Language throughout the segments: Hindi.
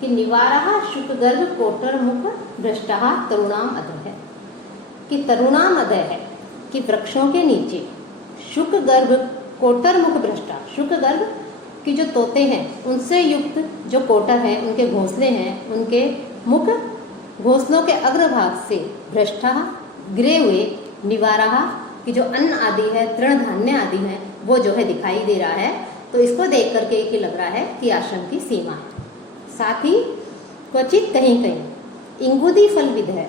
कि निवारः शुकगर्भ कोटर मुख भ्रष्टः तरुणाम अधः है, कि तरुणाम अधः है कि वृक्षों के नीचे शुकगर्भ कोटर मुख भ्रष्टा, शुकगर्भ कि जो तोते हैं उनसे युक्त जो कोटर हैं, उनके घोंसले हैं, उनके मुख घोंसलों के अग्रभाग से भ्रष्टा गिरे हुए, निवारः कि जो अन्न आदि है, तृण धान्य आदि है, वो जो है दिखाई दे रहा है। तो इसको देख करके एक ही लग रहा है कि आश्रम की सीमा है। साथ ही क्वचित कहीं कहीं इंगुदी फल विध है,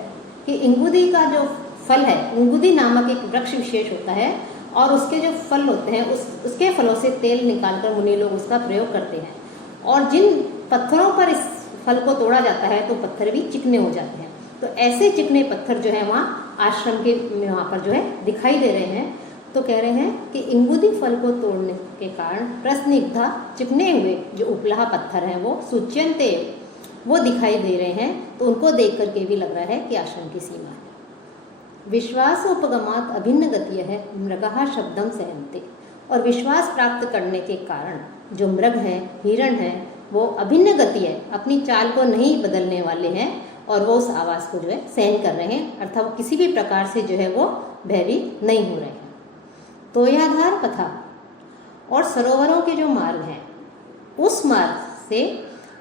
कि इंगुदी का जो फल है, इंगुदी नामक एक वृक्ष विशेष होता है और उसके जो फल होते हैं उसके फलों से तेल निकालकर मुनि लोग उसका प्रयोग करते हैं। और जिन पत्थरों पर इस फल को तोड़ा जाता है तो पत्थर भी चिकने हो जाते हैं। तो ऐसे चिकने पत्थर जो है वहाँ आश्रम के वहाँ पर जो है दिखाई दे रहे हैं। तो कह रहे हैं कि इंगुदी फल को तोड़ने के कारण प्रस्निग्धा चिकने हुए जो उपलाह पत्थर हैं वो सूच्यन्ते वो दिखाई दे रहे हैं। तो उनको देख करके भी लग रहा है कि आश्रम की सीमा है। विश्वासोपगमात अभिन्न गतिय है मृगः शब्दम सहन्ते, और विश्वास प्राप्त करने के कारण जो मृग हैं, हिरण हैं, वो अभिन्न गति है, अपनी चाल को नहीं बदलने वाले हैं और वो उस आवाज़ को जो है सहन कर रहे हैं, अर्थात वो किसी भी प्रकार से जो है वो भयभीत नहीं हो रहे हैं। तोयाधार पथा और सरोवरों के जो मार्ग हैं उस मार्ग से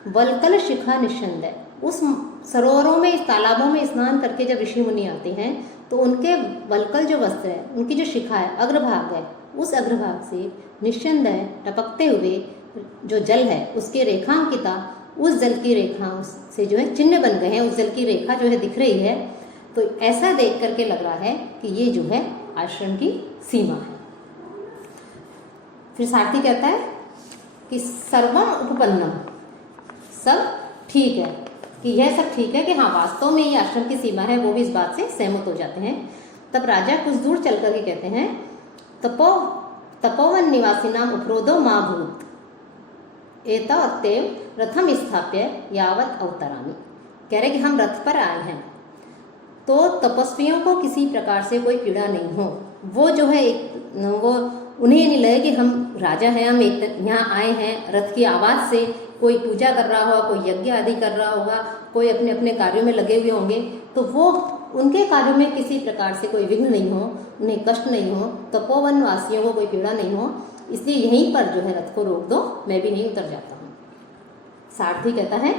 वल्कल शिखा निश्चंद है। उस सरोवरों में, तालाबों में स्नान करके जब ऋषि मुनि आते हैं तो उनके वल्कल जो वस्त्र है, उनकी जो शिखा है, अग्रभाग है, उस अग्रभाग से निश्चंद है टपकते हुए जो जल है उसके रेखांकिता, उस जल की रेखा से जो है चिन्ह बन गए हैं, उस जल की रेखा जो है दिख रही है। तो ऐसा देख करके लग रहा है कि ये जो है आश्रम की सीमा है। फिर सारथी कहता है कि सर्वम उपपन्नम, सब ठीक है, कि यह सब ठीक है, कि हाँ वास्तव में ये आश्रम की सीमा है। वो भी इस बात से सहमत हो जाते हैं। तब राजा कुछ दूर चल करके कहते हैं तपोवन निवासी नाम उपरोधो माँ भूत एतावत्तेव रथम स्थाप्य यावत अवतरामी। कह रहे कि हम रथ पर आए हैं तो तपस्वियों को किसी प्रकार से कोई पीड़ा नहीं हो। वो जो है वो उन्हें नहीं लगे कि हम राजा हैं, हम यहाँ आए हैं रथ की आवाज़ से, कोई पूजा कर रहा होगा, कोई यज्ञ आदि कर रहा होगा, कोई अपने अपने कार्यों में लगे हुए होंगे, तो वो उनके कार्यों में किसी प्रकार से कोई विघ्न नहीं हो, उन्हें कष्ट नहीं हो, तपोवन वासियों को कोई पीड़ा नहीं हो, इसलिए यहीं पर जो है रथ को रोक दो, मैं भी नहीं उतर जाता हूँ। सारथी कहता है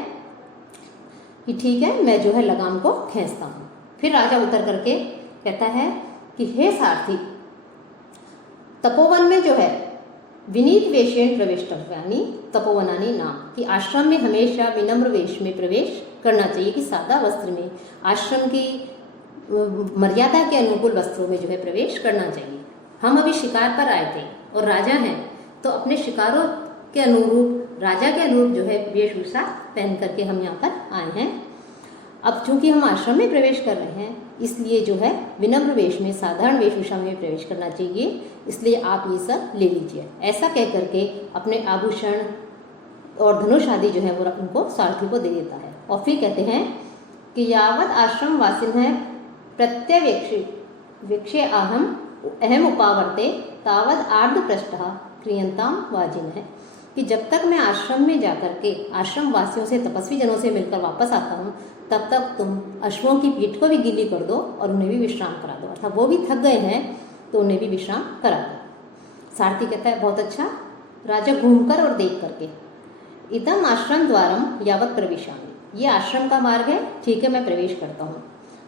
कि ठीक है, मैं जो है लगाम को खींचता हूँ। फिर राजा उतर करके कहता है कि हे सारथी, तपोवन में जो है विनीत वेशेन प्रवेष्टव्यानि तपोवनानि नाम, कि आश्रम में हमेशा विनम्र वेश में प्रवेश करना चाहिए, कि सादा वस्त्र में, आश्रम की मर्यादा के अनुकूल वस्त्रों में जो है प्रवेश करना चाहिए। हम अभी शिकार पर आए थे और राजा हैं तो अपने शिकारों के अनुरूप, राजा के अनुरूप जो है वेशभूषा पहन करके हम यहाँ पर आए हैं। अब चूंकि हम आश्रम में प्रवेश कर रहे हैं इसलिए जो है विनम्र वेश में, साधारण वेशभूषा में प्रवेश करना चाहिए, इसलिए आप ये सब ले लीजिए। ऐसा कह करके अपने आभूषण और धनुष आदि जो है वो उनको सारथी को दे देता है। और फिर कहते हैं कि यावत आश्रम वासिन है प्रत्यवेक्षे अहम उपावर्ते तावत आर्ध पृष्ठ क्रियंताम वाजिन है, कि जब तक मैं आश्रम में जाकर के आश्रम वासियों से, तपस्वी जनों से मिलकर वापस आता हूँ, तब तक तुम अश्वों की पीठ को भी गीली कर दो और उन्हें भी विश्राम करा दो, अर्थात वो भी थक गए हैं तो उन्हें भी विश्राम करा दो। सारथी कहता है बहुत अच्छा। राजा घूमकर और देख करके इदम आश्रम द्वारम यावत प्रवेशामि, ये आश्रम का मार्ग है, ठीक है मैं प्रवेश करता हूँ।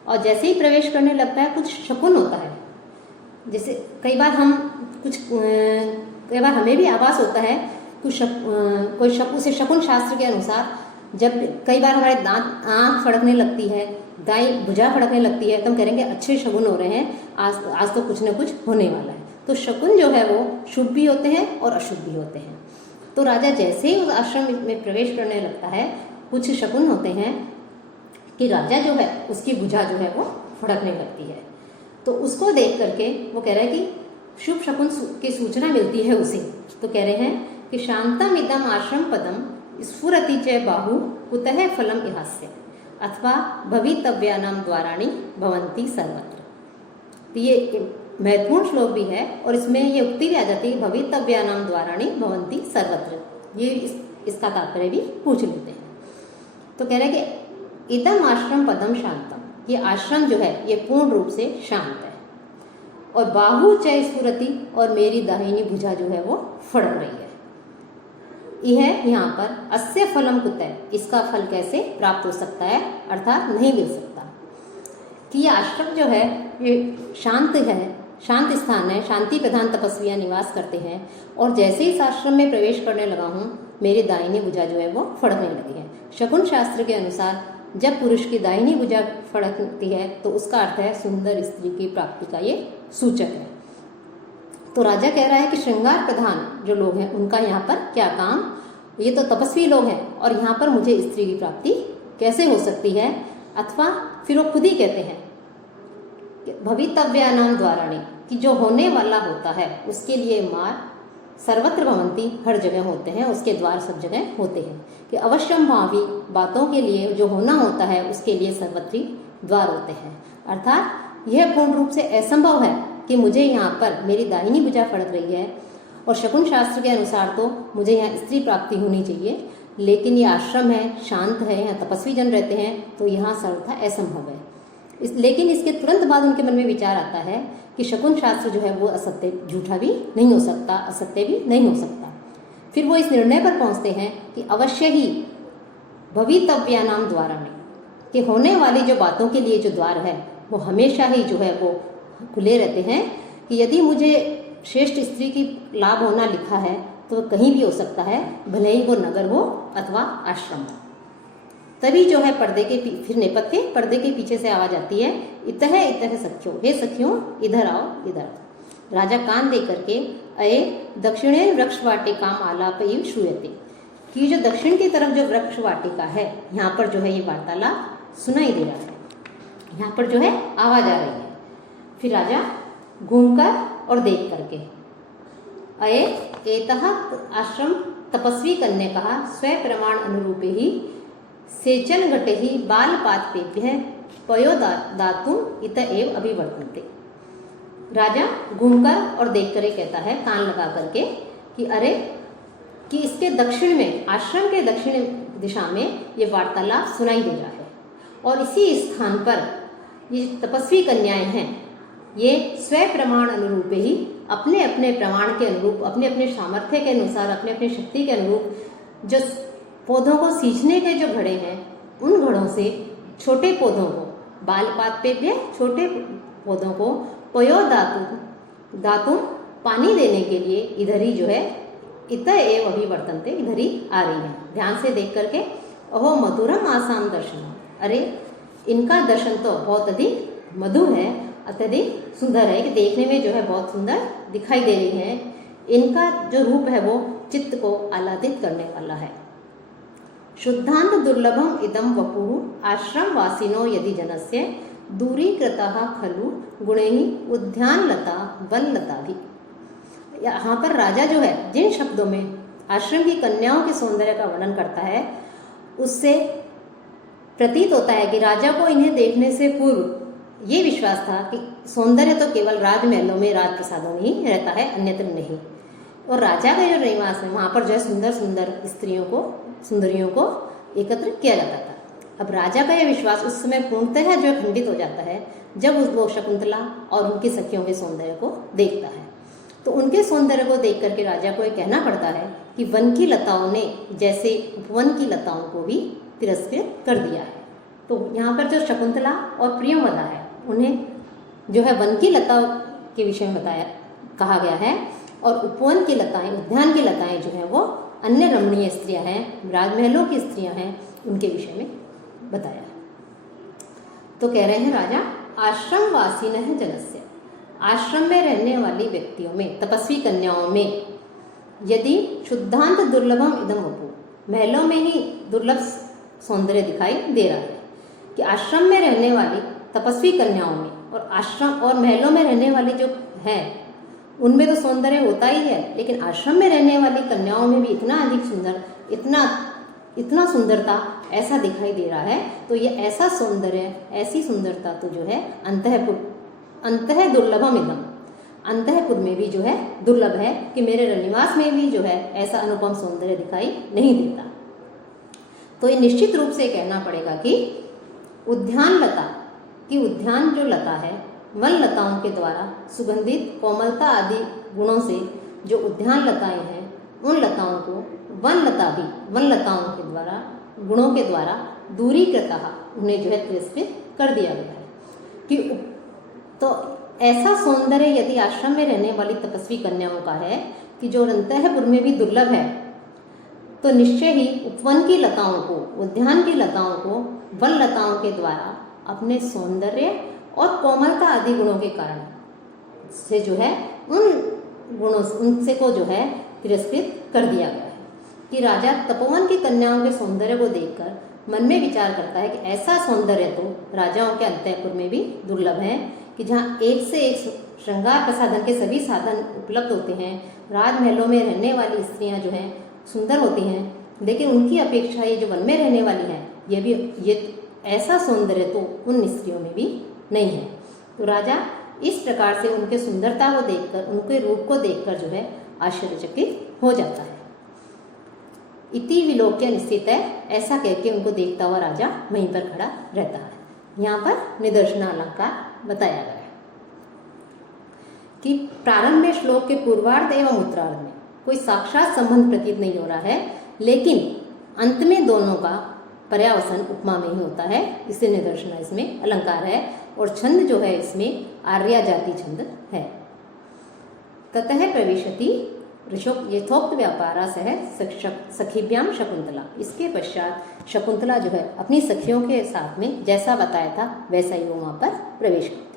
और जैसे ही प्रवेश करने लगता है कुछ शकुन होता है, जैसे कई बार हमें भी आभास होता है कोई उसे शकुन शास्त्र के अनुसार जब कई बार हमारे दांत, आँख फड़कने लगती है, दाएं भुजा फड़कने लगती है, तो हम कहेंगे अच्छे शकुन हो रहे हैं, आज तो कुछ न कुछ होने वाला है। तो शकुन जो है वो शुभ भी होते हैं और अशुभ भी होते हैं। तो राजा जैसे ही उस आश्रम में प्रवेश करने लगता है, कुछ शकुन होते हैं कि राजा जो है उसकी भुजा जो है वो फड़कने लगती है। तो उसको देख करके वो कह रहे हैं कि शुभ शकुन की सूचना मिलती है उसे। तो कह रहे हैं कि शांतम इदम आश्रम पदम स्फुरति च बाहु कुतः फलम इहास्य अथवा भवितव्यानाम द्वाराणि भवन्ति सर्वत्र। तो ये महत्वपूर्ण श्लोक भी है और इसमें ये उक्ति भी आ जाती है भवितव्यानाम द्वाराणि भवन्ति सर्वत्र। ये इसका तात्पर्य भी पूछ लेते हैं। तो कह रहे हैं कि इदम आश्रम पदम शांतम, ये आश्रम जो है ये पूर्ण रूप से शांत है। और बाहु चय स्फुरति, और मेरी दाहिनी भुजा जो है वो फड़क रही है। यह यहाँ पर अस्य फलम कुतः, इसका फल कैसे प्राप्त हो सकता है, अर्थात नहीं मिल सकता। कि ये आश्रम जो है ये शांत है, शांत स्थान है, शांति प्रधान तपस्वियां निवास करते हैं। और जैसे ही इस आश्रम में प्रवेश करने लगा हूँ, मेरी दाहिनी भुजा जो है वो फड़कने लगी है। शकुन शास्त्र के अनुसार जब पुरुष की दाहिनी भुजा फड़कती है तो उसका अर्थ है सुंदर स्त्री की प्राप्ति का ये सूचक है। तो राजा कह रहा है कि श्रृंगार प्रधान जो लोग हैं उनका यहाँ पर क्या काम, ये तो तपस्वी लोग हैं और यहाँ पर मुझे स्त्री की प्राप्ति कैसे हो सकती है। अथवा फिर वो खुद ही कहते हैं भवितव्यानाम द्वाराणि, कि जो होने वाला होता है उसके लिए मार्ग सर्वत्र भवंती, हर जगह होते हैं, उसके द्वार सब जगह होते हैं। कि अवश्यम भावी, बातों के लिए जो होना होता है उसके लिए सर्वत्री द्वार होते हैं। अर्थात यह पूर्ण रूप से असंभव है कि मुझे यहाँ पर मेरी दाहिनी भुजा फड़क रही है और शकुन शास्त्र के अनुसार तो मुझे यहाँ स्त्री प्राप्ति होनी चाहिए, लेकिन ये आश्रम है, शांत है, यहाँ तपस्वी जन रहते हैं, तो यहाँ सर्वथा असंभव है। लेकिन इसके तुरंत बाद उनके मन में विचार आता है कि शकुन शास्त्र जो है वो असत्य, झूठा भी नहीं हो सकता, असत्य भी नहीं हो सकता। फिर वो इस निर्णय पर पहुंचते हैं कि अवश्य ही भवितव्यानाम द्वाराणि, कि होने वाली जो बातों के लिए जो द्वार है वो हमेशा ही जो है वो खुले रहते हैं। कि यदि मुझे श्रेष्ठ स्त्री की लाभ होना लिखा है तो कहीं भी हो सकता है, भले ही वो नगर हो अथवा आश्रम हो। तभी जो है पर्दे के फिर नेपथ्य पर्दे के पीछे से आवाज आती है, इतः इतः सखियों, हे सखियों इधर आओ, इधर आओ। राजा कान दे करके अये दक्षिणेन वृक्ष वाटिकाम आलापयिव श्रूयते, कि जो दक्षिण की तरफ जो वृक्ष वाटिका है यहाँ पर जो है ये वार्तालाप सुनाई दे रहा है, यहाँ पर जो है आवाज आ रही है। फिर राजा घूमकर और देख करके अये एतः आश्रम तपस्वी कन्या कहा स्व प्रमाण अनुरूपे ही सेचन घटे ही बाल पात्पेभ्य पयो दातुम इत एव अभिवर्तन्ते। राजा घूमकर और देखकर कहता है कान लगा करके कि अरे कि इसके दक्षिण में, आश्रम के दक्षिण दिशा में ये वार्तालाप सुनाई दे रहा है और इसी स्थान पर ये तपस्वी कन्याएं हैं, ये स्व प्रमाण अनुरूप ही अपने अपने प्रमाण के अनुरूप, अपने अपने सामर्थ्य के अनुसार, अपने अपने शक्ति के अनुरूप जो पौधों को सींचने के जो घड़े हैं उन घड़ों से छोटे पौधों को, बालपात पे भी छोटे पौधों को पयो दातुम पानी देने के लिए इधर ही जो है इत एव अभिवर्तन्ते, इधर ही आ रही है। ध्यान से देख करके अहो मधुरम आसाम दर्शन, अरे इनका दर्शन तो बहुत अधिक मधुर है, अत्यधिक सुंदर है, कि देखने में जो है बहुत सुंदर दिखाई दे रही है। इनका जो रूप है वो चित्त को आह्लादित करने वाला है। शुद्धांत दुर्लभम इदम वपुः आश्रम वासिनो यदि जनस्य दूरीकृतः खलु गुणैः उद्यान लता बल लता भी। यहाँ पर राजा जो है जिन शब्दों में आश्रम की कन्याओं के सौंदर्य का वर्णन करता है उससे प्रतीत होता है कि राजा को इन्हें देखने से पूर्व ये विश्वास था कि सौंदर्य तो केवल राजमहलों में, राजप्रसादों में ही रहता है, अन्यत्र नहीं। और राजा का जो निवास है वहाँ पर जो है सुंदर सुंदर सुंदरियों को एकत्र किया जाता था। अब राजा का यह विश्वास उस समय पूर्णतः जो खंडित हो जाता है जब वो शकुंतला और उनकी सखियों के सौंदर्य को देखता है। तो उनके सौंदर्य को देख करके राजा को ये कहना पड़ता है कि वन की लताओं ने जैसे उपवन की लताओं को भी तिरस्कृत कर दिया है। तो यहाँ पर जो शकुंतला और प्रियंवदा है उन्हें जो है वन की लता के विषय में कहा गया है, और उपवन की लताएं, उद्यान की लताएं जो है वो अन्य रमणीय स्त्रियां हैं, राजमहलों की स्त्रियां हैं, उनके विषय में बताया। तो कह रहे हैं राजा आश्रम वासिनः जनस्य, आश्रम में रहने वाली व्यक्तियों में, तपस्वी कन्याओं में यदि शुद्धांत दुर्लभम इदम वपु, महलों में ही दुर्लभ सौंदर्य दिखाई दे रहा है, कि आश्रम में रहने वाली तपस्वी कन्याओं में और आश्रम और महलों में रहने वाली जो है उनमें तो सौंदर्य होता ही है, लेकिन आश्रम में रहने वाली कन्याओं में भी इतना अधिक सुंदर, इतना सुंदरता ऐसा दिखाई दे रहा है। तो ये ऐसा सौंदर्य, ऐसी सुंदरता तो जो है अंतः दुर्लभम इदम, अंतःपुर में भी जो है दुर्लभ है, कि मेरे रनिवास में भी जो है ऐसा अनुपम सौंदर्य दिखाई नहीं देता। तो ये निश्चित रूप से कहना पड़ेगा कि उद्यान लता कि उद्यान जो लता है वन लताओं के द्वारा सुगंधित कोमलता आदि गुणों से जो उद्यान लताएं हैं उन लताओं को वन लताओं के द्वारा गुणों के द्वारा दूरीकृतः उन्हें जो है तिरस्कृत कर दिया गया है कि तो ऐसा सौंदर्य यदि आश्रम में रहने वाली तपस्वी कन्याओं का है कि जो अंतःपुर में भी दुर्लभ है, तो निश्चय ही उपवन की लताओं को, उद्यान की लताओं को वन लताओं के द्वारा अपने सौंदर्य और कोमलता आदि गुणों के कारण से जो है उनसे को जो है तिरस्कृत कर दिया गया है। कि राजा तपोवन की कन्याओं के सौंदर्य को देखकर मन में विचार करता है कि ऐसा सौंदर्य तो राजाओं के अंतःपुर में भी दुर्लभ है कि जहाँ एक से एक श्रृंगार प्रसाधन के सभी साधन उपलब्ध होते हैं, राजमहलों में रहने वाली स्त्रियां जो हैं सुंदर होती हैं, लेकिन उनकी अपेक्षा ये जो वन में रहने वाली हैं ये ऐसा सौंदर्य तो उन स्त्रियों में भी नहीं है। तो राजा इस प्रकार से उनके सुंदरता को देखकर, उनके रूप को देखकर जो है आश्चर्यचकित हो जाता है। इति विलोक्य निश्चित है, ऐसा कह के उनको देखता हुआ राजा वहीं पर खड़ा रहता है। यहाँ पर निदर्शन अलंकार बताया गया है कि प्रारंभ में श्लोक के पूर्वार्ध एवं उत्तरार्ध में कोई साक्षात संबंध प्रतीत नहीं हो रहा है, लेकिन अंत में दोनों का पर्यावसन उपमा में ही होता है, इससे निदर्शन इसमें अलंकार है। और छंद जो है इसमें आर्या जाति छंद है। ततः प्रविशति यथोक्त व्यापारा सह सखीभ्याम शकुंतला, इसके पश्चात शकुंतला जो है अपनी सखियों के साथ में जैसा बताया था वैसा ही वो वहाँ पर प्रवेश करती है।